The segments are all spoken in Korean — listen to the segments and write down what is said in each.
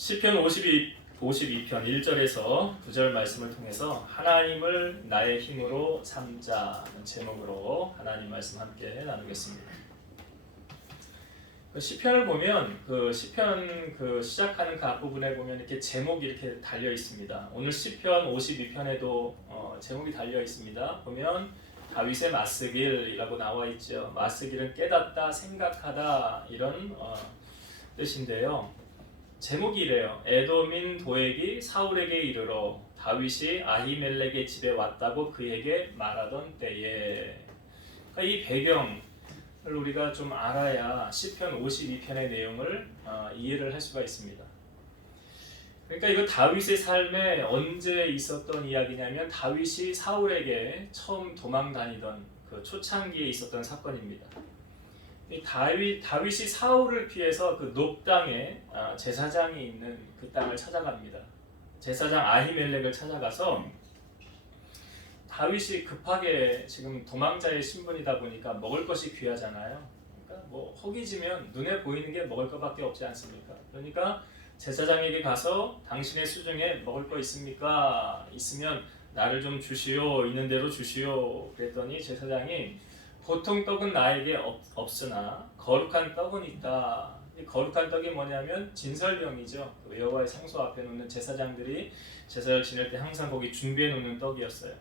시편 52편 1절에서 9절 말씀을 통해서 하나님을 나의 힘으로 삼자는 제목으로 하나님 말씀 함께 나누겠습니다. 시편을 보면 시편 시작하는 그 앞부분에 보면 이렇게 제목이 이렇게 달려 있습니다. 오늘 시편 52편에도 제목이 달려 있습니다. 보면 다윗의 맞쓰길이라고 나와 있죠. 맞쓰길은 깨닫다, 생각하다 이런 뜻인데요. 제목이 이래요. 에돔인 도액이 사울에게 이르러 다윗이 아히멜렉의 집에 왔다고 그에게 말하던 때에. 그러니까 이 배경을 우리가 좀 알아야 시편 52편의 내용을 이해를 할 수가 있습니다. 그러니까 이거 다윗의 삶에 언제 있었던 이야기냐면 다윗이 사울에게 처음 도망 다니던 그 초창기에 있었던 사건입니다. 다윗이 사울을 피해서 그 높당에 제사장이 있는 그 땅을 찾아갑니다. 제사장 아히멜렉을 찾아가서 다윗이 급하게 지금 도망자의 신분이다 보니까 먹을 것이 귀하잖아요. 그러니까 뭐 허기지면 눈에 보이는 게 먹을 것밖에 없지 않습니까? 그러니까 제사장에게 가서 당신의 수중에 먹을 거 있습니까? 있으면 나를 좀 주시오. 있는 대로 주시오. 그랬더니 제사장이 보통 떡은 나에게 없으나 거룩한 떡은 있다. 이 거룩한 떡이 뭐냐면 진설병이죠. 여호와의 상소 앞에 놓는 제사장들이 제사를 지낼 때 항상 거기 준비해 놓는 떡이었어요.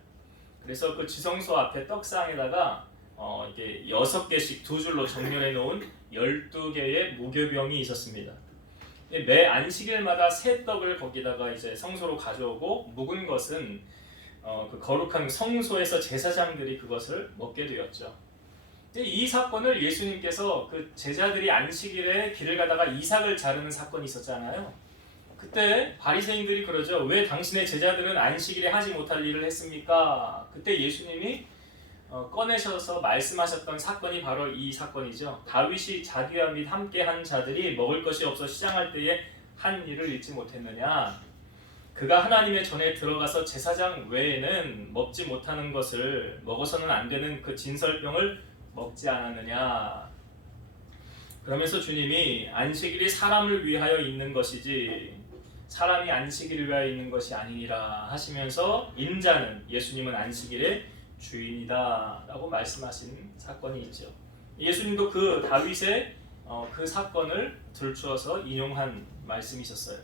그래서 그 지성소 앞에 떡상에다가 이게 6개씩 두 줄로 정렬해 놓은 12개의 무교병이 있었습니다. 매 안식일마다 새 떡을 거기다가 이제 성소로 가져오고 묵은 것은 그 거룩한 성소에서 제사장들이 그것을 먹게 되었죠. 이 사건을 예수님께서 그 제자들이 안식일에 길을 가다가 이삭을 자르는 사건이 있었잖아요. 그때 바리새인들이 그러죠. 왜 당신의 제자들은 안식일에 하지 못할 일을 했습니까? 그때 예수님이 꺼내셔서 말씀하셨던 사건이 바로 이 사건이죠. 다윗이 자기와 및 함께한 자들이 먹을 것이 없어 시장할 때에 한 일을 잊지 못했느냐? 그가 하나님의 전에 들어가서 제사장 외에는 먹지 못하는 것을 먹어서는 안 되는 그 진설병을 먹지 않았느냐. 그러면서 주님이 안식일이 사람을 위하여 있는 것이지 사람이 안식일을 위하여 있는 것이 아니니라 하시면서 인자는 예수님은 안식일의 주인이다 라고 말씀하신 사건이 있죠. 예수님도 그 다윗의 그 사건을 들추어서 인용한 말씀이 있었어요.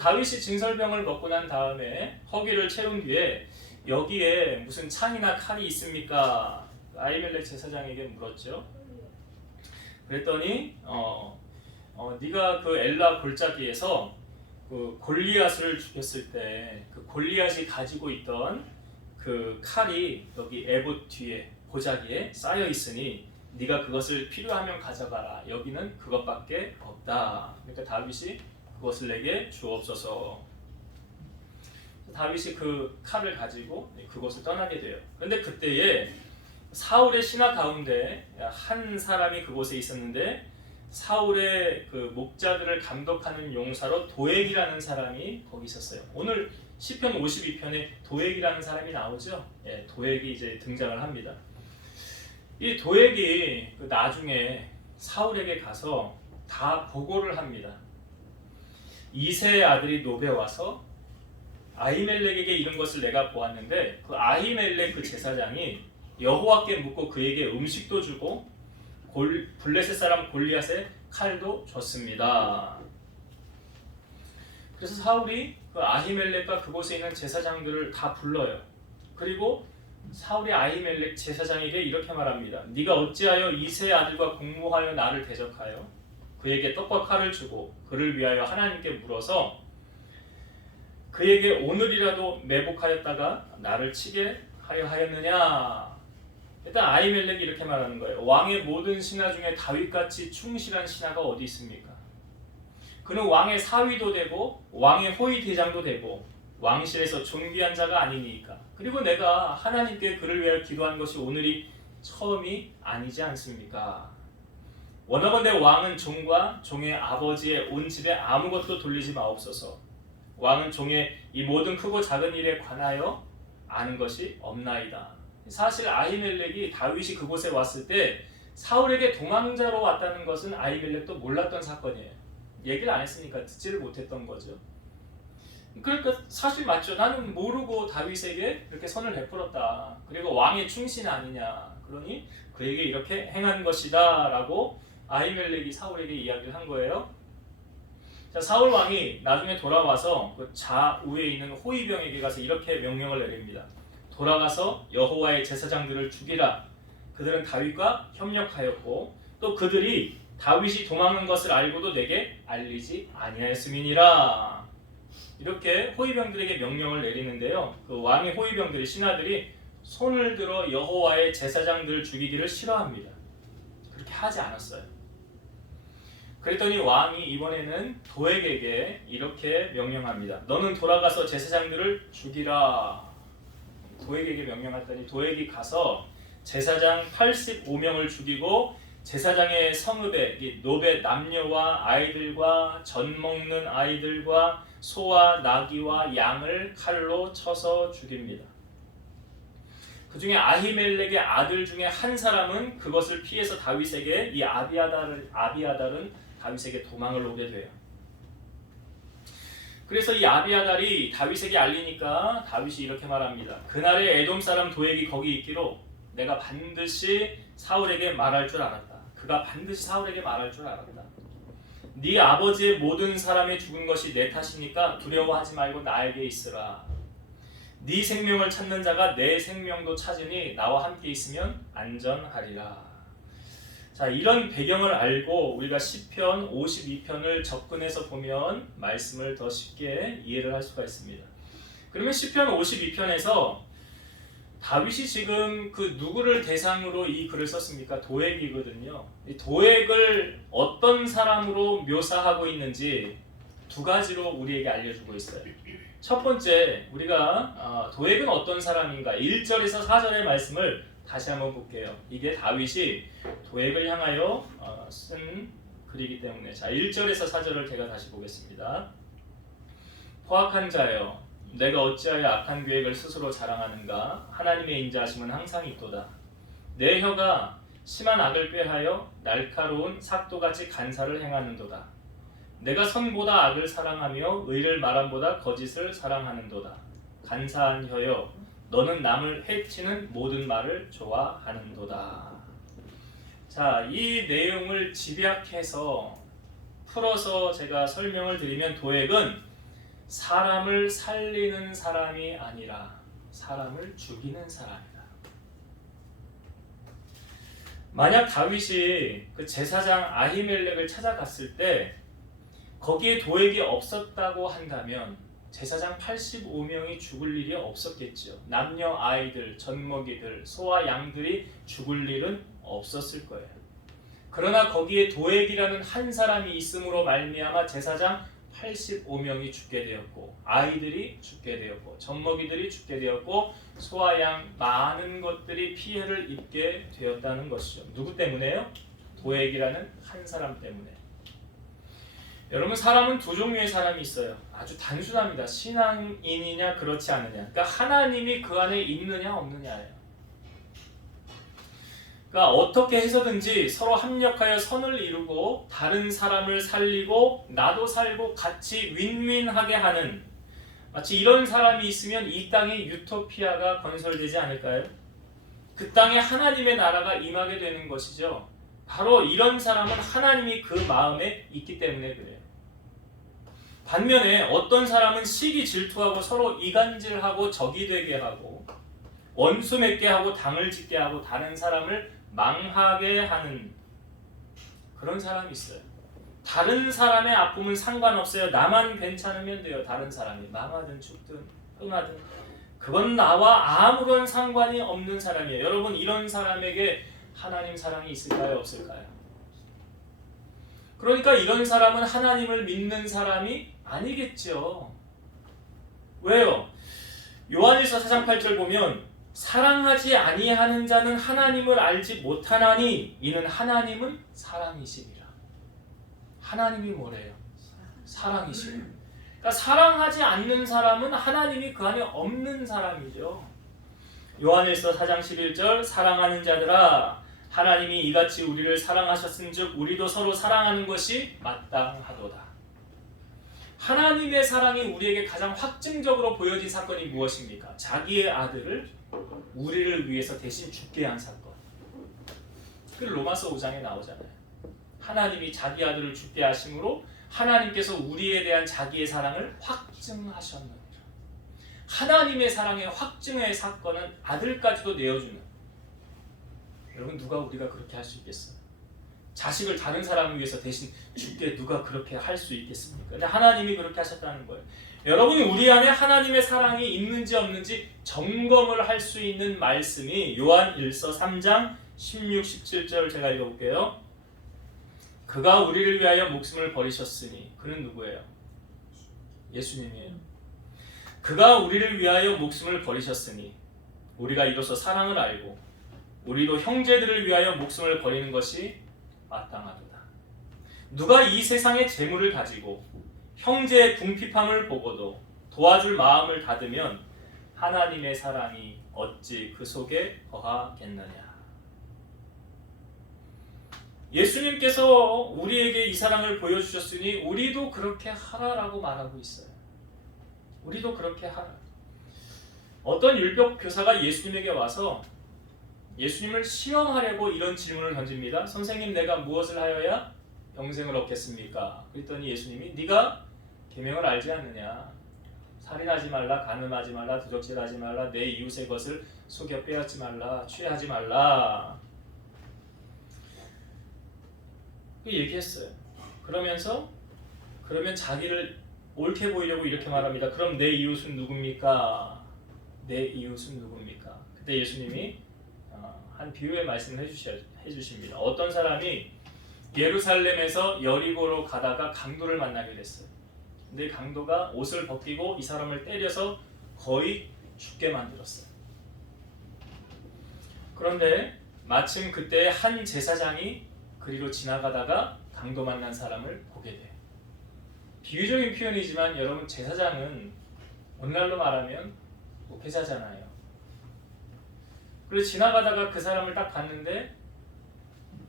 다윗이 진설병을 먹고 난 다음에 허기를 채운 뒤에 여기에 무슨 창이나 칼이 있습니까? 아히멜렉 제사장에게 물었죠. 그랬더니 네가 그 엘라 골짜기에서 그 골리앗을 죽였을 때 그 골리앗이 가지고 있던 그 칼이 여기 에봇 뒤에 보자기에 쌓여 있으니 네가 그것을 필요하면 가져가라. 여기는 그것밖에 없다. 그러니까 다윗이 그것을 내게 주옵소서. 다윗이 그 칼을 가지고 그곳을 떠나게 돼요. 그런데 그때에 사울의 신하 가운데 한 사람이 그곳에 있었는데 사울의 그 목자들을 감독하는 용사로 도액이라는 사람이 거기 있었어요. 오늘 시편 52편에 도액이라는 사람이 나오죠. 도액이 이제 등장을 합니다. 이 도액이 나중에 사울에게 가서 다 보고를 합니다. 이새의 아들이 노베 와서 아히멜렉에게 이런 것을 내가 보았는데 그 아히멜렉 그 제사장이 여호와께 묻고 그에게 음식도 주고 블레셋 사람 골리앗의 칼도 줬습니다. 그래서 사울이 그 아히멜렉과 그곳에 있는 제사장들을 다 불러요. 그리고 사울이 아히멜렉 제사장에게 이렇게 말합니다. 네가 어찌하여 이새의 아들과 공모하여 나를 대적하여 그에게 떡과 칼을 주고 그를 위하여 하나님께 물어서 그에게 오늘이라도 매복하였다가 나를 치게 하려 하였느냐? 일단 아히멜렉이 이렇게 말하는 거예요. 왕의 모든 신하 중에 다윗같이 충실한 신하가 어디 있습니까? 그는 왕의 사위도 되고 왕의 호위 대장도 되고 왕실에서 존귀한 자가 아니니까. 그리고 내가 하나님께 그를 위하여 기도한 것이 오늘이 처음이 아니지 않습니까? 원하건대 왕은 종과 종의 아버지의 온 집에 아무것도 돌리지 마옵소서. 왕은 종의 이 모든 크고 작은 일에 관하여 아는 것이 없나이다. 사실 아히멜렉이 다윗이 그곳에 왔을 때 사울에게 도망자로 왔다는 것은 아히멜렉도 몰랐던 사건이에요. 얘기를 안 했으니까 듣지를 못했던 거죠. 그러니까 사실 맞죠. 나는 모르고 다윗에게 그렇게 선을 베풀었다. 그리고 왕의 충신 아니냐. 그러니 그에게 이렇게 행한 것이다 라고 아히멜렉이 사울에게 이야기를 한 거예요. 자, 사울 왕이 나중에 돌아와서 그 좌우에 있는 호위병에게 가서 이렇게 명령을 내립니다. 돌아가서 여호와의 제사장들을 죽이라. 그들은 다윗과 협력하였고 또 그들이 다윗이 도망한 것을 알고도 내게 알리지 아니하였음이니라. 이렇게 호위병들에게 명령을 내리는데요. 그 왕의 호위병들이 신하들이 손을 들어 여호와의 제사장들을 죽이기를 싫어합니다. 그렇게 하지 않았어요. 그랬더니 왕이 이번에는 도액에게 이렇게 명령합니다. 너는 돌아가서 제사장들을 죽이라. 도액에게 명령했더니 도액이 가서 제사장 85명을 죽이고 제사장의 성읍에 노베 남녀와 아이들과 젖 먹는 아이들과 소와 나귀와 양을 칼로 쳐서 죽입니다. 그 중에 아히멜렉의 아들 중에 한 사람은 그것을 피해서 다윗에게 이 아비아달은 다윗에게 도망을 오게 돼요. 그래서 이 아비아달이 다윗에게 알리니까 다윗이 이렇게 말합니다. 그날에 에돔 사람 도액이 거기 있기로 내가 반드시 사울에게 말할 줄 알았다. 그가 반드시 사울에게 말할 줄 알았다. 네 아버지의 모든 사람의 죽은 것이 내 탓이니까 두려워하지 말고 나에게 있으라. 네 생명을 찾는 자가 내 생명도 찾으니 나와 함께 있으면 안전하리라. 자, 이런 배경을 알고 우리가 시편 52편을 접근해서 보면 말씀을 더 쉽게 이해를 할 수가 있습니다. 그러면 시편 52편에서 다윗이 지금 그 누구를 대상으로 이 글을 썼습니까? 도액이거든요. 이 도액을 어떤 사람으로 묘사하고 있는지 두 가지로 우리에게 알려주고 있어요. 첫 번째, 우리가 도액은 어떤 사람인가 1절에서 4절의 말씀을 다시 한번 볼게요. 이게 다윗이 도액을 향하여 쓴 글이기 때문에 자 1절에서 4절을 제가 다시 보겠습니다. 포악한 자여 내가 어찌하여 악한 계획을 스스로 자랑하는가. 하나님의 인자하심은 항상 있도다. 내 혀가 심한 악을 꾀하여 날카로운 삭도같이 간사를 행하는도다. 내가 선보다 악을 사랑하며 의를 말함보다 거짓을 사랑하는도다. 간사한 혀여 너는 남을 해치는 모든 말을 좋아하는도다. 자, 이 내용을 집약해서 풀어서 제가 설명을 드리면 도액은 사람을 살리는 사람이 아니라 사람을 죽이는 사람이다. 만약 다윗이 그 제사장 아히멜렉을 찾아갔을 때 거기에 도액이 없었다고 한다면 제사장 85명이 죽을 일이 없었겠죠. 남녀 아이들, 젖먹이들, 소와 양들이 죽을 일은 없었을 거예요. 그러나 거기에 도액이라는 한 사람이 있음으로 말미암아 제사장 85명이 죽게 되었고 아이들이 죽게 되었고 젖먹이들이 죽게 되었고 소와 양 많은 것들이 피해를 입게 되었다는 것이죠. 누구 때문에요? 도액이라는 한 사람 때문에. 여러분, 사람은 두 종류의 사람이 있어요. 아주 단순합니다. 신앙인이냐 그렇지 않느냐. 그러니까 하나님이 그 안에 있느냐 없느냐예요. 그러니까 어떻게 해서든지 서로 합력하여 선을 이루고 다른 사람을 살리고 나도 살고 같이 윈윈하게 하는 마치 이런 사람이 있으면 이 땅에 유토피아가 건설되지 않을까요? 그 땅에 하나님의 나라가 임하게 되는 것이죠. 바로 이런 사람은 하나님이 그 마음에 있기 때문에 그래요. 반면에 어떤 사람은 시기 질투하고 서로 이간질하고 적이 되게 하고 원수 맺게 하고 당을 짓게 하고 다른 사람을 망하게 하는 그런 사람이 있어요. 다른 사람의 아픔은 상관없어요. 나만 괜찮으면 돼요. 다른 사람이 망하든 죽든 흥하든 그건 나와 아무런 상관이 없는 사람이에요. 여러분, 이런 사람에게 하나님 사랑이 있을까요? 없을까요? 그러니까 이런 사람은 하나님을 믿는 사람이 아니겠죠. 왜요? 요한일서 4장 8절 보면 사랑하지 아니하는 자는 하나님을 알지 못하나니 이는 하나님은 사랑이시니라. 하나님이 뭐래요? 사랑이시래요. 그러니까 사랑하지 않는 사람은 하나님이 그 안에 없는 사람이죠. 요한일서 4장 11절 사랑하는 자들아 하나님이 이같이 우리를 사랑하셨은즉 우리도 서로 사랑하는 것이 마땅하도다. 하나님의 사랑이 우리에게 가장 확증적으로 보여진 사건이 무엇입니까? 자기의 아들을 우리를 위해서 대신 죽게 한 사건. 그 로마서 5장에 나오잖아요. 하나님이 자기 아들을 죽게 하심으로 하나님께서 우리에 대한 자기의 사랑을 확증하셨느니라. 하나님의 사랑의 확증의 사건은 아들까지도 내어주는. 여러분, 누가 우리가 그렇게 할 수 있겠어요? 자식을 다른 사람을 위해서 대신 죽게 누가 그렇게 할 수 있겠습니까? 근데 하나님이 그렇게 하셨다는 거예요. 여러분이 우리 안에 하나님의 사랑이 있는지 없는지 점검을 할 수 있는 말씀이 요한 1서 3장 16, 17절 제가 읽어볼게요. 그가 우리를 위하여 목숨을 버리셨으니, 그는 누구예요? 예수님이에요. 그가 우리를 위하여 목숨을 버리셨으니 우리가 이로써 사랑을 알고 우리도 형제들을 위하여 목숨을 버리는 것이 마땅하도다. 누가 이 세상의 재물을 가지고 형제의 궁핍함을 보고도 도와줄 마음을 닫으면 하나님의 사랑이 어찌 그 속에 거하겠느냐. 예수님께서 우리에게 이 사랑을 보여주셨으니 우리도 그렇게 하라라고 말하고 있어요. 우리도 그렇게 하라. 어떤 율법 교사가 예수님에게 와서 예수님을 시험하려고 이런 질문을 던집니다. 선생님, 내가 무엇을 하여야 영생을 얻겠습니까? 그랬더니 예수님이 네가 계명을 알지 않느냐? 살인하지 말라, 간음하지 말라, 도적질하지 말라, 내 이웃의 것을 속여 빼앗지 말라, 취하지 말라. 얘기했어요. 그러면 자기를 옳게 보이려고 이렇게 말합니다. 그럼 내 이웃은 누굽니까? 내 이웃은 누굽니까? 그때 예수님이 한 비유의 말씀을 해주십니다. 어떤 사람이 예루살렘에서 여리고로 가다가 강도를 만나게 됐어요. 근데 강도가 옷을 벗기고 이 사람을 때려서 거의 죽게 만들었어요. 그런데 마침 그때 한 제사장이 그리로 지나가다가 강도 만난 사람을 보게 돼요. 비유적인 표현이지만 여러분, 제사장은 오늘날로 말하면 목회자잖아요. 그래서 지나가다가 그 사람을 딱 봤는데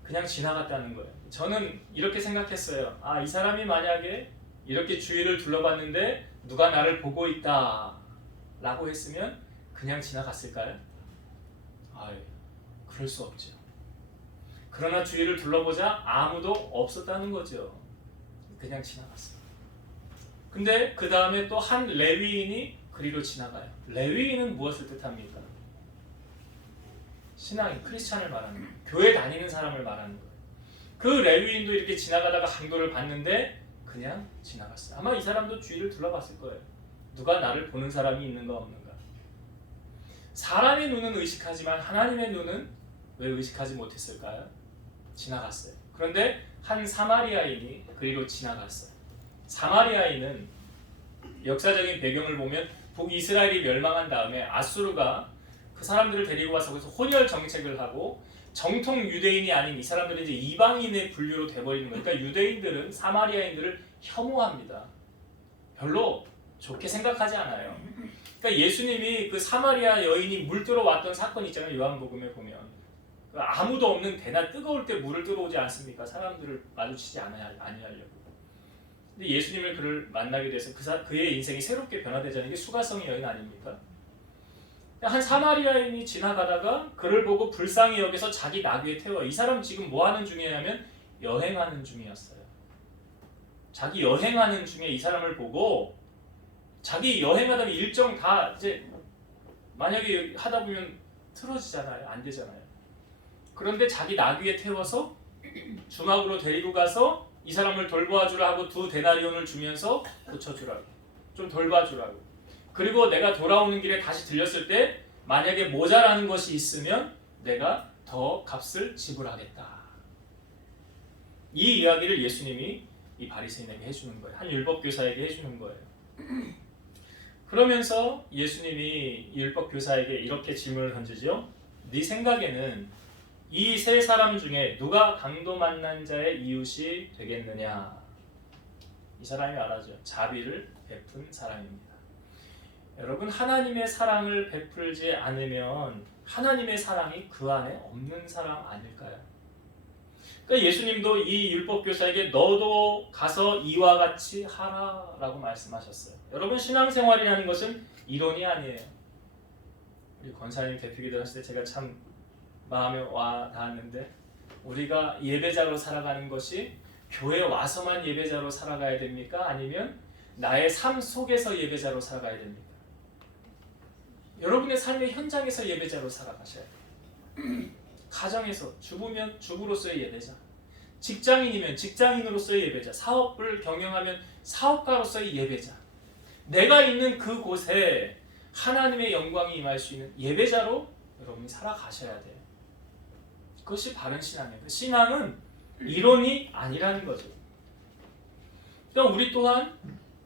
그냥 지나갔다는 거예요. 저는 이렇게 생각했어요. 이 사람이 만약에 이렇게 주위를 둘러봤는데 누가 나를 보고 있다 라고 했으면 그냥 지나갔을까요? 그럴 수 없죠. 그러나 주위를 둘러보자 아무도 없었다는 거죠. 그냥 지나갔어요. 근데 그 다음에 또 한 레위인이 그리로 지나가요. 레위인은 무엇을 뜻합니까? 신앙인, 크리스찬을 말하는 거예요. 교회 다니는 사람을 말하는 거예요. 그 레위인도 이렇게 지나가다가 강도를 봤는데 그냥 지나갔어요. 아마 이 사람도 주위를 둘러봤을 거예요. 누가 나를 보는 사람이 있는가 없는가. 사람의 눈은 의식하지만 하나님의 눈은 왜 의식하지 못했을까요? 지나갔어요. 그런데 한 사마리아인이 그리로 지나갔어요. 사마리아인은 역사적인 배경을 보면 북이스라엘이 멸망한 다음에 아수르가 그 사람들을 데리고 와서 거기서 혼혈 정책을 하고 정통 유대인이 아닌 이 사람들이 이제 이방인의 분류로 돼버리는 거예요. 그러니까 유대인들은 사마리아인들을 혐오합니다. 별로 좋게 생각하지 않아요. 그러니까 예수님이 그 사마리아 여인이 물 뜨러 왔던 사건 있잖아요. 요한복음에 보면 아무도 없는 데나 뜨거울 때 물을 뜨러오지 않습니까? 사람들을 마주치지 아니하려고. 근데 예수님을 그를 만나게 돼서 그의 인생이 새롭게 변화되자는 게 수가성의 여인 아닙니까? 한 사마리아인이 지나가다가 그를 보고 불쌍히 여겨서 자기 나귀에 태워. 이 사람 지금 뭐 하는 중이냐면 여행하는 중이었어요. 자기 여행하는 중에 이 사람을 보고 자기 여행하다가 일정 다 이제 만약에 하다 보면 틀어지잖아요. 안 되잖아요. 그런데 자기 나귀에 태워서 주막으로 데리고 가서 이 사람을 돌봐주라 하고 2데나리온을 주면서 고쳐주라고, 좀 돌봐주라고. 그리고 내가 돌아오는 길에 다시 들렸을 때 만약에 모자라는 것이 있으면 내가 더 값을 지불하겠다. 이 이야기를 예수님이 이 바리새인에게 해주는 거예요. 한 율법교사에게 해주는 거예요. 그러면서 예수님이 율법교사에게 이렇게 질문을 던지죠. 네 생각에는 이 세 사람 중에 누가 강도 만난 자의 이웃이 되겠느냐? 이 사람이 말하죠. 자비를 베푼 사람입니다. 여러분, 하나님의 사랑을 베풀지 않으면 하나님의 사랑이 그 안에 없는 사람 아닐까요? 그러니까 예수님도 이 율법교사에게 너도 가서 이와 같이 하라라고 말씀하셨어요. 여러분, 신앙생활이라는 것은 이론이 아니에요. 우리 권사님 대표기도 하실 때 제가 참 마음에 와 닿았는데, 우리가 예배자로 살아가는 것이 교회 와서만 예배자로 살아가야 됩니까? 아니면 나의 삶 속에서 예배자로 살아가야 됩니까? 여러분의 삶의 현장에서 예배자로 살아가셔야 돼요. 가정에서 주부면 주부로서의 예배자, 직장인이면 직장인으로서의 예배자, 사업을 경영하면 사업가로서의 예배자, 내가 있는 그곳에 하나님의 영광이 임할 수 있는 예배자로 여러분이 살아가셔야 돼요. 그것이 바른 신앙이에요. 신앙은 이론이 아니라는 거죠. 그러니까 우리 또한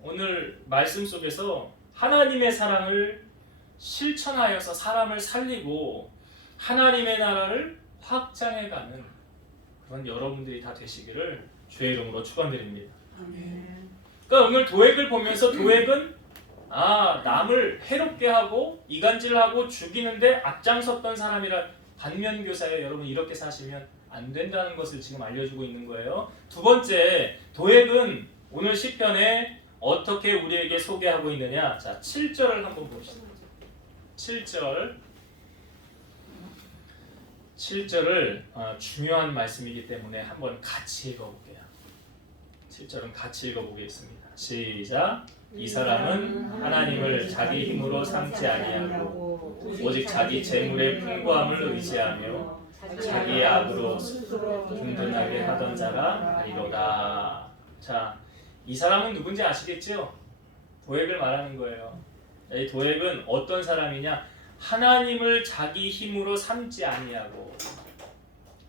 오늘 말씀 속에서 하나님의 사랑을 실천하여서 사람을 살리고 하나님의 나라를 확장해가는 그런 여러분들이 다 되시기를 주의 이름으로 축원드립니다. 그러니까 오늘 도액을 보면서 도액은 남을 해롭게 하고 이간질하고 죽이는데 앞장섰던 사람이라 반면교사에 여러분 이렇게 사시면 안 된다는 것을 지금 알려주고 있는 거예요. 두 번째, 도액은 오늘 시편에 어떻게 우리에게 소개하고 있느냐. 자, 7절을 한번 봅시다. 7절을 중요한 말씀이기 때문에 한번 같이 읽어볼게요. 7절은 같이 읽어보겠습니다. 시작. 이 사람은 하나님을 자기 힘으로 삼지 아니하고 오직 자기 재물의 풍부함을 의지하며 자기의 악으로 든든하게 하던 자라 아니로다. 자, 이 사람은 누군지 아시겠죠? 도액을 말하는 거예요. 이 도액은 어떤 사람이냐? 하나님을 자기 힘으로 삼지 아니하고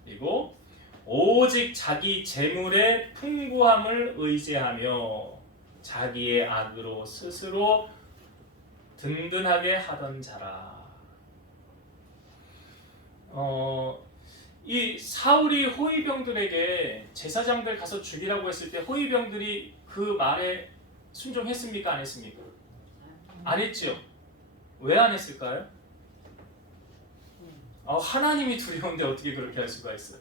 그리고 오직 자기 재물의 풍부함을 의지하며 자기의 악으로 스스로 든든하게 하던 자라. 이 사울이 호위병들에게 제사장들 가서 죽이라고 했을 때 호위병들이 그 말에 순종했습니까? 안 했습니까? 안 했죠. 왜 안 했을까요? 하나님이 두려운데 어떻게 그렇게 할 수가 있어요?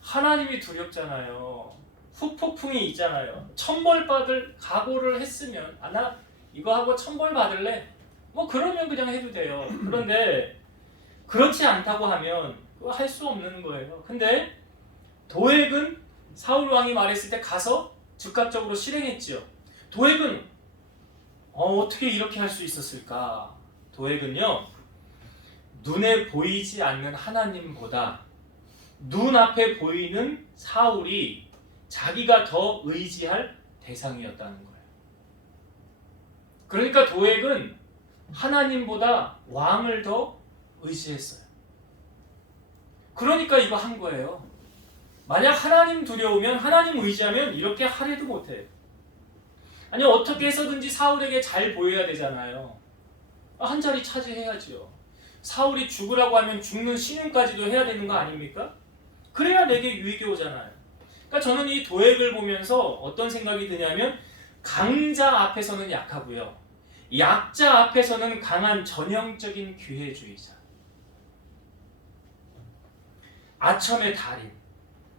하나님이 두렵잖아요. 후폭풍이 있잖아요. 천벌 받을 각오를 했으면 나 이거 하고 천벌 받을래? 뭐 그러면 그냥 해도 돼요. 그런데 그렇지 않다고 하면 할 수 없는 거예요. 근데 도액은 사울 왕이 말했을 때 가서 즉각적으로 실행했지요. 도액은 어떻게 이렇게 할 수 있었을까? 도액은요, 눈에 보이지 않는 하나님보다 눈앞에 보이는 사울이 자기가 더 의지할 대상이었다는 거예요. 그러니까 도액은 하나님보다 왕을 더 의지했어요. 그러니까 이거 한 거예요. 만약 하나님 두려우면, 하나님 의지하면 이렇게 하려도 못해요. 아니, 어떻게 해서든지 사울에게 잘 보여야 되잖아요. 한 자리 차지해야죠. 사울이 죽으라고 하면 죽는 신용까지도 해야 되는 거 아닙니까? 그래야 내게 유익이 오잖아요. 그러니까 저는 이 도액을 보면서 어떤 생각이 드냐면, 강자 앞에서는 약하고요, 약자 앞에서는 강한 전형적인 기회주의자, 아첨의 달인.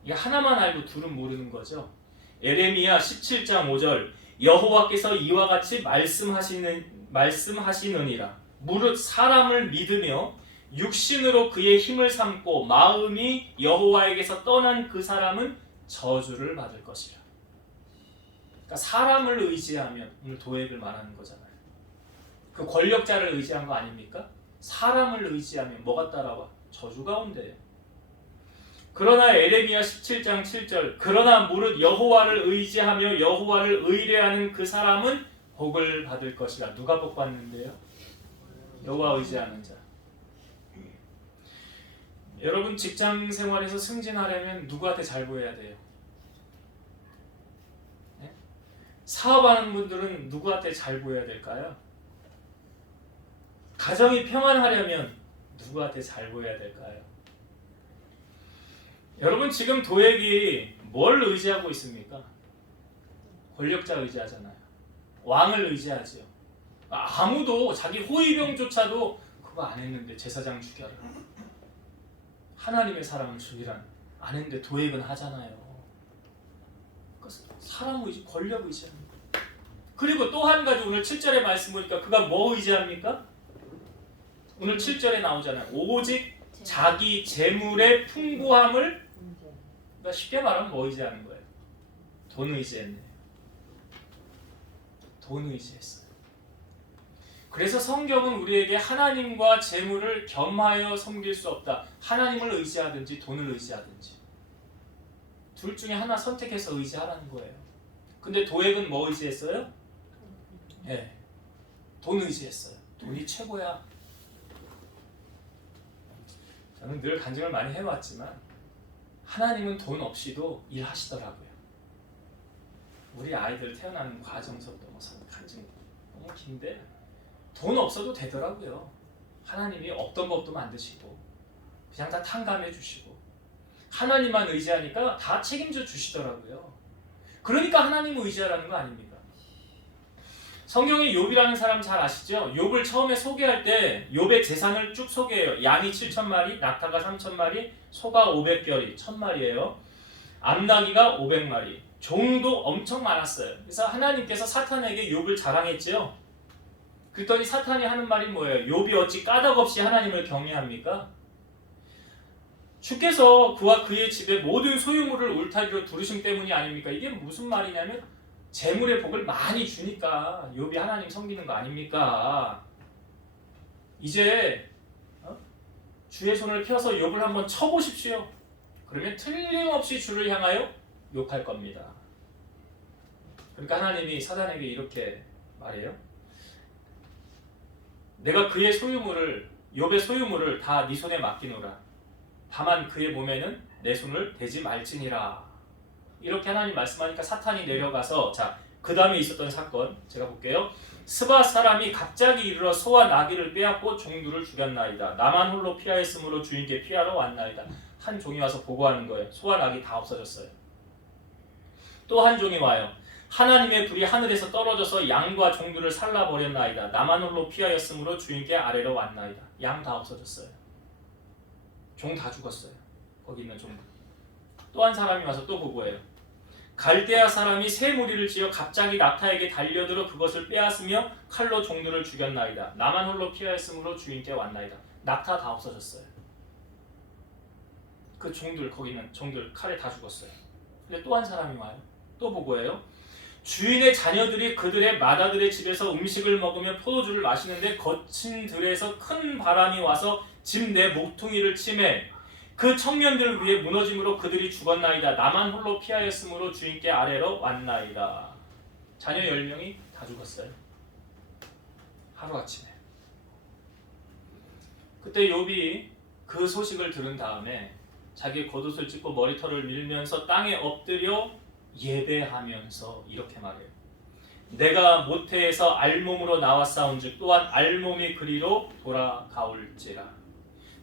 이게 하나만 알고 둘은 모르는 거죠. 에레미야 17장 5절, 여호와께서 이와 같이 말씀하시느니라. 무릇 사람을 믿으며 육신으로 그의 힘을 삼고 마음이 여호와에게서 떠난 그 사람은 저주를 받을 것이라. 그러니까 사람을 의지하면, 오늘 도액을 말하는 거잖아요. 그 권력자를 의지한 거 아닙니까? 사람을 의지하면 뭐가 따라와? 저주가 온대요. 그러나 에레미야 17장 7절, 그러나 무릇 여호와를 의지하며 여호와를 의뢰하는 그 사람은 복을 받을 것이라. 누가 복 받는데요? 여호와 의지하는 자. 여러분, 직장 생활에서 승진하려면 누구한테 잘 보여야 돼요? 네? 사업하는 분들은 누구한테 잘 보여야 될까요? 가정이 평안하려면 누구한테 잘 보여야 될까요? 여러분, 지금 도액이 뭘 의지하고 있습니까? 권력자 의지하잖아요. 왕을 의지하지요. 아무도, 자기 호위병조차도 그거 안 했는데 제사장 죽여라, 하나님의 사람을 죽이란, 안 했는데 도액은 하잖아요. 그러니까 사람 의지, 권력 의지합니다. 그리고 또 한 가지 오늘 7절의 말씀 보니까 그가 뭐 의지합니까? 오늘 7절에 나오잖아요. 오직 자기 재물의 풍부함을, 그러니까 쉽게 말하면 뭐 의지하는 거예요? 돈 의지했네요. 돈 의지했어요. 그래서 성경은 우리에게 하나님과 재물을 겸하여 섬길 수 없다. 하나님을 의지하든지 돈을 의지하든지 둘 중에 하나 선택해서 의지하라는 거예요. 근데 도액은 뭐 의지했어요? 네, 돈 의지했어요. 돈이 최고야. 저는 늘 간증을 많이 해왔지만 하나님은 돈 없이도 일하시더라고요. 우리 아이들 태어나는 과정서부터 간증 너무 긴데 돈 없어도 되더라고요. 하나님이 없던 법도 만드시고 그냥 다 탕감해 주시고 하나님만 의지하니까 다 책임져 주시더라고요. 그러니까 하나님을 의지하라는 거 아닙니까? 성경에 욥이라는 사람 잘 아시죠? 욥을 처음에 소개할 때 욥의 재산을 쭉 소개해요. 양이 7,000마리, 낙타가 3,000마리, 소가 500결이 1,000마리예요. 암나귀가 500마리, 종도 엄청 많았어요. 그래서 하나님께서 사탄에게 욥을 자랑했지요. 그랬더니 사탄이 하는 말이 뭐예요? 욥이 어찌 까닭없이 하나님을 경외합니까? 주께서 그와 그의 집에 모든 소유물을 울타리로 두르심 때문이 아닙니까? 이게 무슨 말이냐면 재물의 복을 많이 주니까 욥이 하나님 섬기는 거 아닙니까? 이제 주의 손을 펴서 욥을 한번 쳐보십시오. 그러면 틀림없이 주를 향하여 욕할 겁니다. 그러니까 하나님이 사단에게 이렇게 말해요. 내가 그의 소유물을, 욥의 소유물을 다 네 손에 맡기노라. 다만 그의 몸에는 내 손을 대지 말지니라. 이렇게 하나님 말씀하니까 사탄이 내려가서, 자, 그 다음에 있었던 사건 제가 볼게요. 스바 사람이 갑자기 이르러 소와 나귀를 빼앗고 종들을 죽였나이다. 나만 홀로 피하였으므로 주인께 피하러 왔나이다. 한 종이 와서 보고하는 거예요. 소와 나귀 다 없어졌어요. 또 한 종이 와요. 하나님의 불이 하늘에서 떨어져서 양과 종들을 살라버렸나이다. 나만 홀로 피하였으므로 주인께 아래로 왔나이다. 양 다 없어졌어요. 종 다 죽었어요. 거기 있는 종들. 또 한 사람이 와서 또 보고해요. 갈대아 사람이 새 무리를 지어 갑자기 낙타에게 달려들어 그것을 빼앗으며 칼로 종들을 죽였나이다. 나만 홀로 피하였으므로 주인께 왔나이다. 낙타 다 없어졌어요. 그 종들, 거기 있는 종들 칼에 다 죽었어요. 근데 또 한 사람이 와요. 또 보고해요. 주인의 자녀들이 그들의 마다들의 집에서 음식을 먹으며 포도주를 마시는데 거친 들에서 큰 바람이 와서 집 내 모퉁이를 치매 그 청년들을 위해 무너짐으로 그들이 죽었나이다. 나만 홀로 피하였으므로 주인께 아래로 왔나이다. 자녀 10명이 다 죽었어요. 하루아침에. 그때 욥이 그 소식을 들은 다음에 자기 겉옷을 찢고 머리털을 밀면서 땅에 엎드려 예배하면서 이렇게 말해요. 내가 모태에서 알몸으로 나왔사온즉 또한 알몸이 그리로 돌아가올지라.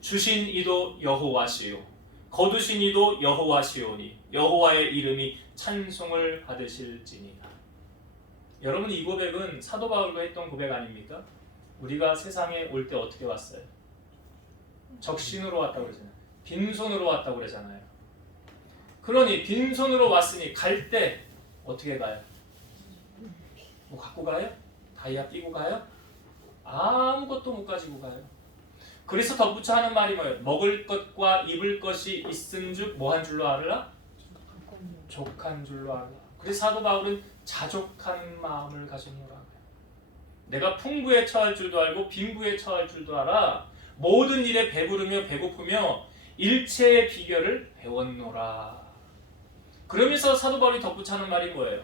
주신 이도 여호와시요 거두신 이도 여호와시오니 여호와의 이름이 찬송을 받으실지니라. 여러분, 이 고백은 사도 바울도 했던 고백 아닙니까? 우리가 세상에 올 때 어떻게 왔어요? 적신으로 왔다고 그러잖아요. 빈손으로 왔다고 그러잖아요. 그러니 빈손으로 왔으니 갈 때 어떻게 가요? 뭐 갖고 가요? 다이아 끼고 가요? 아무것도 못 가지고 가요. 그래서 덧붙여 하는 말이 뭐예요? 먹을 것과 입을 것이 있은즉 뭐한 줄로 알으라? 족한 줄로 알으라. 그래서 사도 바울은 자족한 마음을 가졌노라. 내가 풍부에 처할 줄도 알고 빈부에 처할 줄도 알아. 모든 일에 배부르며 배고프며 일체의 비결을 배웠노라. 그러면서 사도 바울이 덧붙여 하는 말이 뭐예요?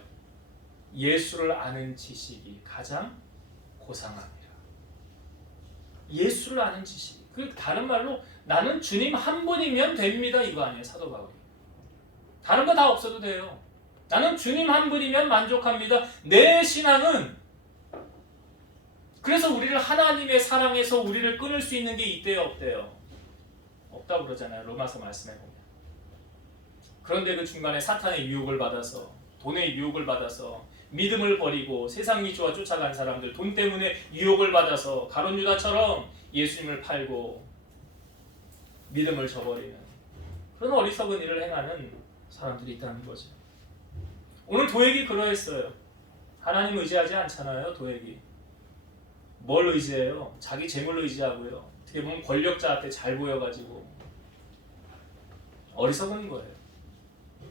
예수를 아는 지식이 가장 고상하니라. 예수를 아는 지식. 그 다른 말로 나는 주님 한 분이면 됩니다, 이거 아니에요, 사도 바울이. 다른 거 다 없어도 돼요. 나는 주님 한 분이면 만족합니다. 내 신앙은, 그래서 우리를 하나님의 사랑에서 우리를 끊을 수 있는 게 있대요, 없대요? 없다고 그러잖아요, 로마서 말씀에 보면. 그런데 그 중간에 사탄의 유혹을 받아서, 돈의 유혹을 받아서 믿음을 버리고 세상 이주와 쫓아간 사람들, 돈 때문에 유혹을 받아서 가룟 유다처럼 예수님을 팔고 믿음을 저버리는 그런 어리석은 일을 행하는 사람들이 있다는 거죠. 오늘 도액이 그러했어요. 하나님 의지하지 않잖아요. 도액이 뭘 의지해요? 자기 재물을 의지하고요. 어떻게 보면 권력자한테 잘 보여가지고 어리석은 거예요.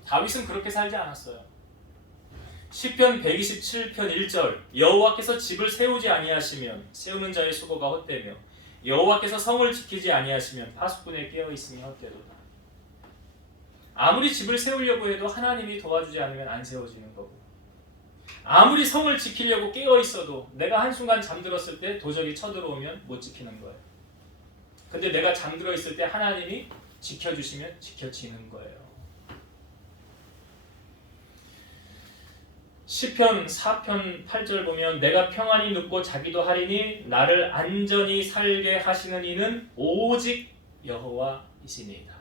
다윗은 그렇게 살지 않았어요. 시편 127편 1절 여호와께서 집을 세우지 아니하시면 세우는 자의 수고가 헛되며 여호와께서 성을 지키지 아니하시면 파수꾼의 깨어 있음이 헛되도다. 아무리 집을 세우려고 해도 하나님이 도와주지 않으면 안 세워지는 거고, 아무리 성을 지키려고 깨어 있어도 내가 한순간 잠들었을 때 도적이 쳐들어오면 못 지키는 거예요. 근데 내가 잠들어 있을 때 하나님이 지켜주시면 지켜지는 거예요. 시편 4편 8절 보면 내가 평안히 눕고 자기도 하리니 나를 안전히 살게 하시는 이는 오직 여호와이시니이다.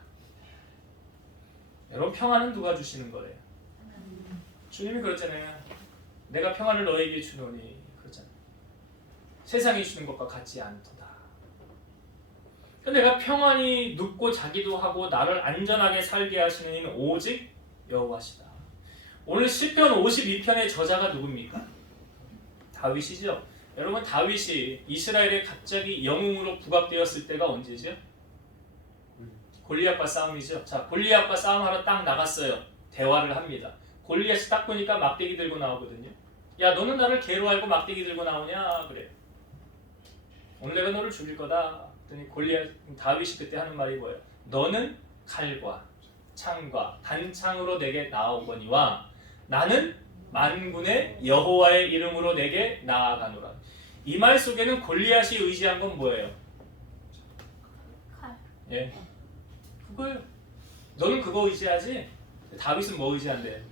여러분, 평안은 누가 주시는 거래요? 주님이 그랬잖아요. 내가 평안을 너에게 주노니, 그렇잖아요. 세상이 주는 것과 같지 않도다. 내가 평안히 눕고 자기도 하고 나를 안전하게 살게 하시는 이는 오직 여호와시다. 오늘 시편 52편의 저자가 누굽니까? 다윗이죠. 여러분, 다윗이 이스라엘에 갑자기 영웅으로 부각되었을 때가 언제죠? 골리앗과 싸움이죠. 자, 골리앗과 싸움하러 딱 나갔어요. 대화를 합니다. 골리앗이 딱 보니까 막대기 들고 나오거든요. 야, 너는 나를 개로 알고 막대기 들고 나오냐? 그래. 오늘 내가 너를 죽일 거다. 그랬더니 다윗이 그때 하는 말이 뭐예요? 너는 칼과 창과 단창으로 내게 나오거니와 나는 만군의 여호와의 이름으로 내게 나아가노라. 이 말 속에는 골리앗이 의지한 건 뭐예요? 칼. 예, 그거예요. 너는 그거 의지하지? 다윗은 뭐 의지한대?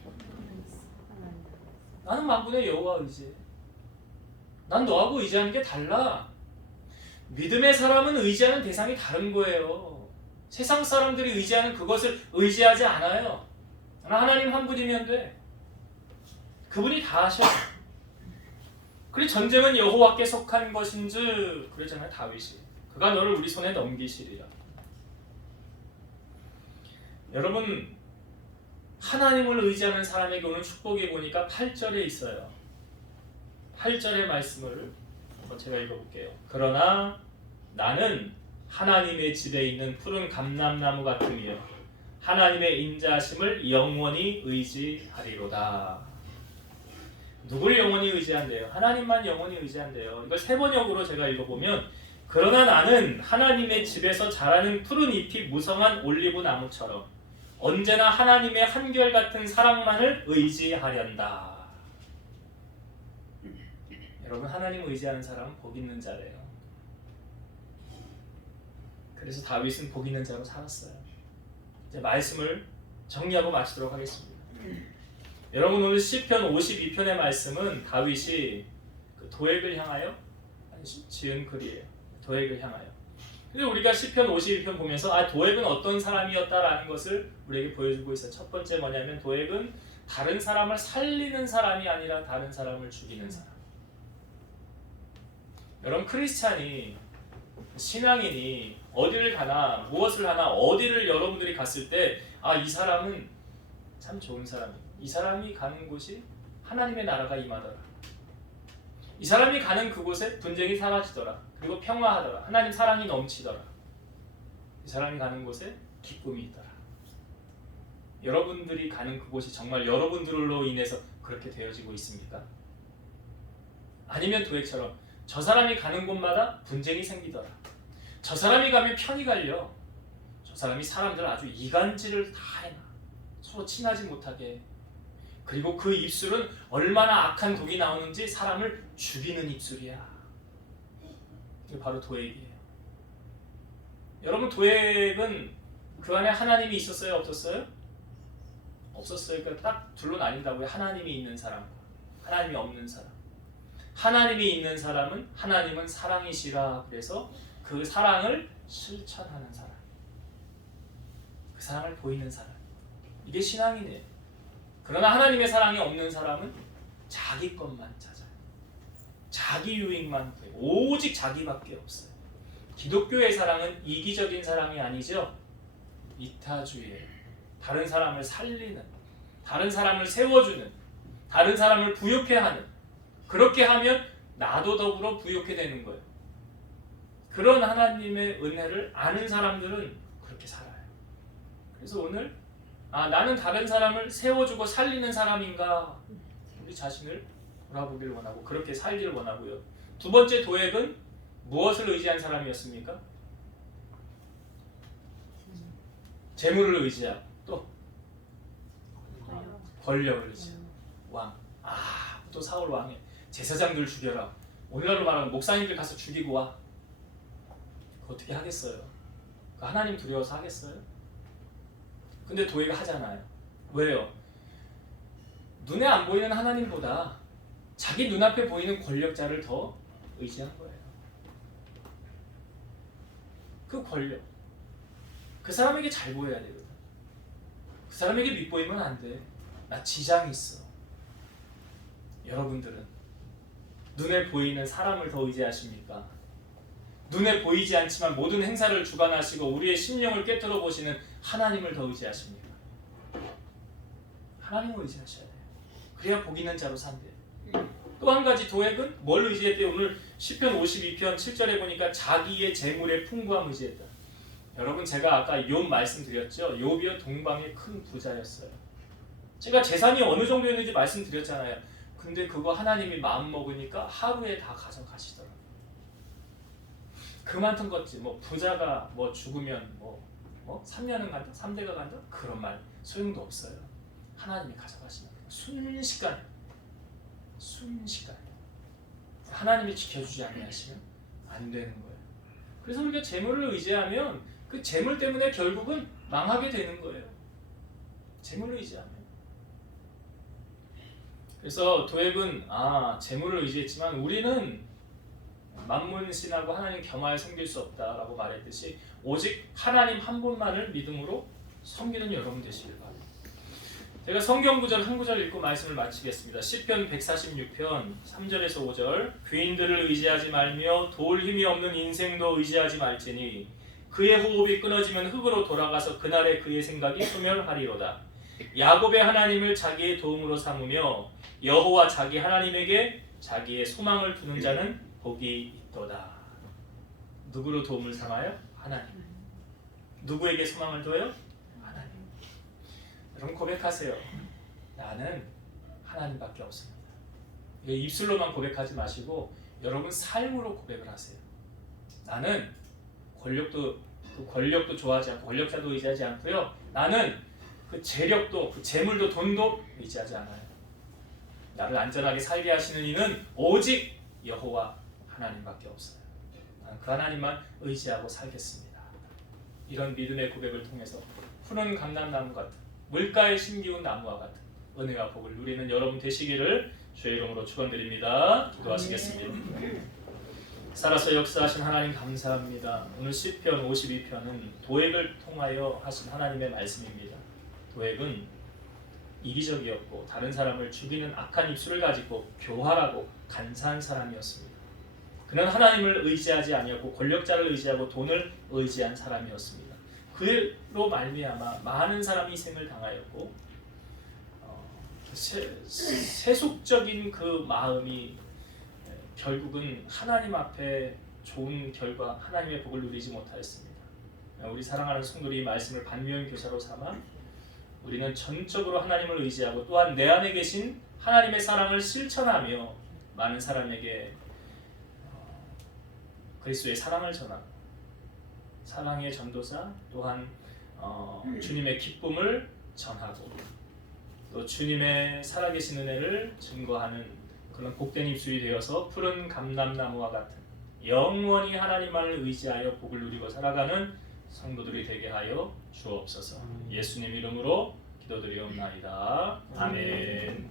나는 만군의 여호와 의지해. 난 너하고 의지하는 게 달라. 믿음의 사람은 의지하는 대상이 다른 거예요. 세상 사람들이 의지하는 그것을 의지하지 않아요. 하나님 한 분이면 돼. 그분이 다 하셔. 그리고 전쟁은 여호와께 속한 것인지 그러잖아요, 다윗이. 그가 너를 우리 손에 넘기시리라. 여러분, 하나님을 의지하는 사람에게 오는 축복이 보니까 8절에 있어요. 8절의 말씀을 제가 읽어볼게요. 그러나 나는 하나님의 집에 있는 푸른 감람나무 같으며 하나님의 인자하심을 영원히 의지하리로다. 누구를 영원히 의지한대요? 하나님만 영원히 의지한대요. 이걸 세번역으로 제가 읽어보면 그러나 나는 하나님의 집에서 자라는 푸른 잎이 무성한 올리브 나무처럼 언제나 하나님의 한결같은 사랑만을 의지하련다. 여러분, 하나님 의지하는 사람은 복 있는 자래요. 그래서 다윗은 복 있는 자로 살았어요. 이제 말씀을 정리하고 마치도록 하겠습니다. 여러분, 오늘 시편 52편의 말씀은 다윗이 그 도액을 향하여 지은 글이에요. 도액을 향하여. 근데 우리가 시편 52편 보면서 도액은 어떤 사람이었다라는 것을 우리에게 보여주고 있어요. 첫 번째 뭐냐면 도액은 다른 사람을 살리는 사람이 아니라 다른 사람을 죽이는 사람. 여러분, 크리스찬이, 신앙인이 어디를 가나 무엇을 하나 어디를 여러분들이 갔을 때 이 사람은 참 좋은 사람이에요. 이 사람이 가는 곳이 하나님의 나라가 임하더라. 이 사람이 가는 그곳에 분쟁이 사라지더라. 그리고 평화하더라. 하나님 사랑이 넘치더라. 이 사람이 가는 곳에 기쁨이 있더라. 여러분들이 가는 그곳이 정말 여러분들로 인해서 그렇게 되어지고 있습니까? 아니면 도액처럼 저 사람이 가는 곳마다 분쟁이 생기더라. 저 사람이 가면 편히 갈려. 저 사람이 사람들 아주 이간질을 다 해놔. 서로 친하지 못하게. 그리고 그 입술은 얼마나 악한 독이 나오는지 사람을 죽이는 입술이야. 이게 바로 도액이에요. 여러분, 도액은 그 안에 하나님이 있었어요? 없었어요? 없었어요. 그러니까 딱 둘로 나뉜다고요. 하나님이 있는 사람과 하나님이 없는 사람. 하나님이 있는 사람은 하나님은 사랑이시라. 그래서 그 사랑을 실천하는 사람, 그 사랑을 보이는 사람, 이게 신앙이네요. 그러나 하나님의 사랑이 없는 사람은 자기 것만 찾아요. 자기 유익만 구해요. 오직 자기밖에 없어요. 기독교의 사랑은 이기적인 사랑이 아니죠. 이타주의예요. 다른 사람을 살리는, 다른 사람을 세워주는, 다른 사람을 부욕해 하는, 그렇게 하면 나도 더불어 부욕해 되는 거예요. 그런 하나님의 은혜를 아는 사람들은 그렇게 살아요. 그래서 오늘 나는 다른 사람을 세워주고 살리는 사람인가, 우리 자신을 돌아보기를 원하고 그렇게 살기를 원하고요. 두 번째 도액은 무엇을 의지한 사람이었습니까? 재물을 의지하고 또 권력을 의지하고 왕. 또 사울 왕이 제사장들 죽여라. 오늘날로 말하면 목사님들 가서 죽이고 와. 그거 어떻게 하겠어요? 그 하나님 두려워서 하겠어요? 근데 도액을 하잖아요. 왜요? 눈에 안 보이는 하나님보다 자기 눈앞에 보이는 권력자를 더 의지한 거예요. 그 권력, 그 사람에게 잘 보여야 되거든. 그 사람에게 밑보이면 안 돼. 나 지장이 있어. 여러분들은 눈에 보이는 사람을 더 의지하십니까? 눈에 보이지 않지만 모든 행사를 주관하시고 우리의 심령을 꿰뚫어 보시는 하나님을 더 의지하십니까? 하나님을 의지하셔야 돼요. 그래야 복 있는 자로 산대요. 또 한 가지 도액은 뭘 의지했대요? 오늘 시편 52편 7절에 보니까 자기의 재물의 풍부함 의지했다. 여러분, 제가 아까 욥 말씀드렸죠? 욥이요 동방의 큰 부자였어요. 제가 재산이 어느 정도였는지 말씀드렸잖아요. 근데 그거 하나님이 마음 먹으니까 하루에 다 가져가시더라고요. 그만큼 걷지. 부자가 죽으면 3년은 간다? 3대가 간다? 그런 말 소용도 없어요. 하나님이 가져가시는 거예요. 순식간에 하나님이 지켜주지 않으시면 안 되는 거예요. 그래서 우리가 재물을 의지하면 그 재물 때문에 결국은 망하게 되는 거예요. 재물을 의지하면. 그래서 도액은 재물을 의지했지만 우리는 만문신하고 하나님 겸하여 섬길 수 없다라고 말했듯이 오직 하나님 한 분만을 믿음으로 섬기는 여러분 되시길 바랍니다. 제가 성경 구절 한 구절 읽고 말씀을 마치겠습니다. 시편 146편 3절에서 5절. 귀인들을 의지하지 말며 도울 힘이 없는 인생도 의지하지 말지니 그의 호흡이 끊어지면 흙으로 돌아가서 그날에 그의 생각이 소멸하리로다. 야곱의 하나님을 자기의 도움으로 삼으며 여호와 자기 하나님에게 자기의 소망을 두는 자는 복이 있도다. 누구로 도움을 삼아요? 하나님. 누구에게 소망을 둬요? 하나님. 여러분 고백하세요. 나는 하나님밖에 없습니다. 입술로만 고백하지 마시고 여러분 삶으로 고백을 하세요. 나는 권력도 좋아하지 않고 권력자도 의지하지 않고요. 나는 그 재력도 그 재물도 돈도 의지하지 않아요. 나를 안전하게 살게 하시는 이는 오직 여호와 하나님밖에 없어요. 나는 그 하나님만 의지하고 살겠습니다. 이런 믿음의 고백을 통해서 푸른 감람나무 같은 물가에 심기운 나무와 같은 은혜와 복을 누리는 여러분 되시기를 주의 이름으로 축원드립니다. 기도하시겠습니다. 살아서 역사하신 하나님 감사합니다. 오늘 시편 52편은 도액을 통하여 하신 하나님의 말씀입니다. 도액은 이기적이었고 다른 사람을 죽이는 악한 입술을 가지고 교활하고 간사한 사람이었습니다. 그는 하나님을 의지하지 아니었고 권력자를 의지하고 돈을 의지한 사람이었습니다. 그로 말미암아 많은 사람이 희생을 당하였고 세속적인 그 마음이 결국은 하나님 앞에 좋은 결과 하나님의 복을 누리지 못하였습니다. 우리 사랑하는 성도들이 이 말씀을 반면 교사로 삼아 우리는 전적으로 하나님을 의지하고 또한 내 안에 계신 하나님의 사랑을 실천하며 많은 사람에게 그리스도의 사랑을 전하고 사랑의 전도사 또한 주님의 기쁨을 전하고 또 주님의 살아계신 은혜를 증거하는 그런 복된 입술이 되어서 푸른 감람나무와 같은 영원히 하나님만을 의지하여 복을 누리고 살아가는 성도들이 되게 하여 주옵소서. 예수님 이름으로 기도드리옵나이다. 아멘.